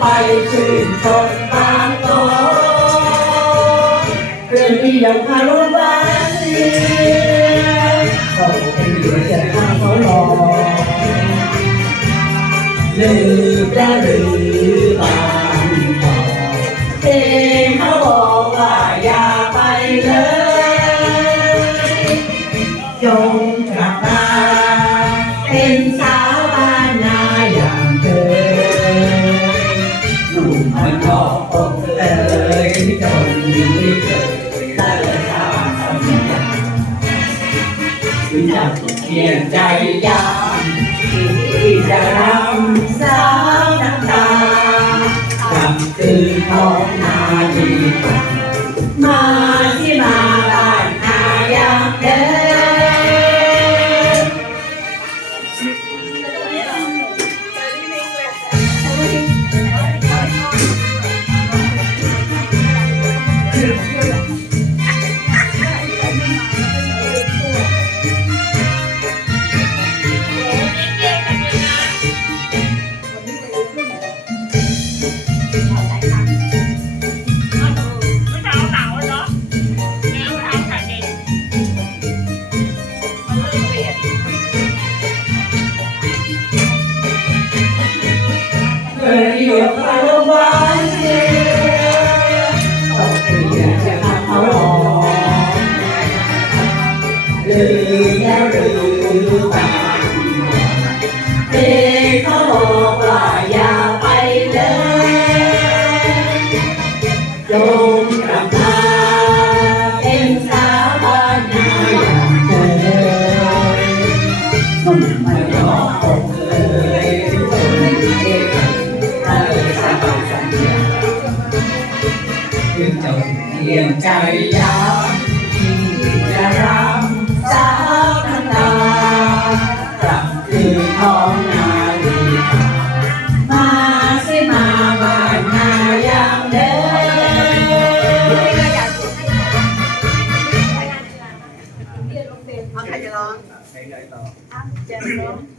ไปชื่นชมบางโตเพื่อนที่ยังคารวะเสียเขาเป็นเดือดจะข้าเขารอลืมจะลืมบางโตเพลงเขาบอกว่าอย่าไปเลยจงกลับมาเป็นสา ที่จะเขียนใจยามที่จะรำสาวน้ำตากลับคืนท้องนาดีมาที่มาบ้านนายางเดิมเเเพียงใจยามที่จะรำสาวน้ำตากลับคืนท้องนาดีมาสิมาบ้านนาอย่างเดิมเอาใครจะร้องใช้ไงต่อเจมส์ร้อง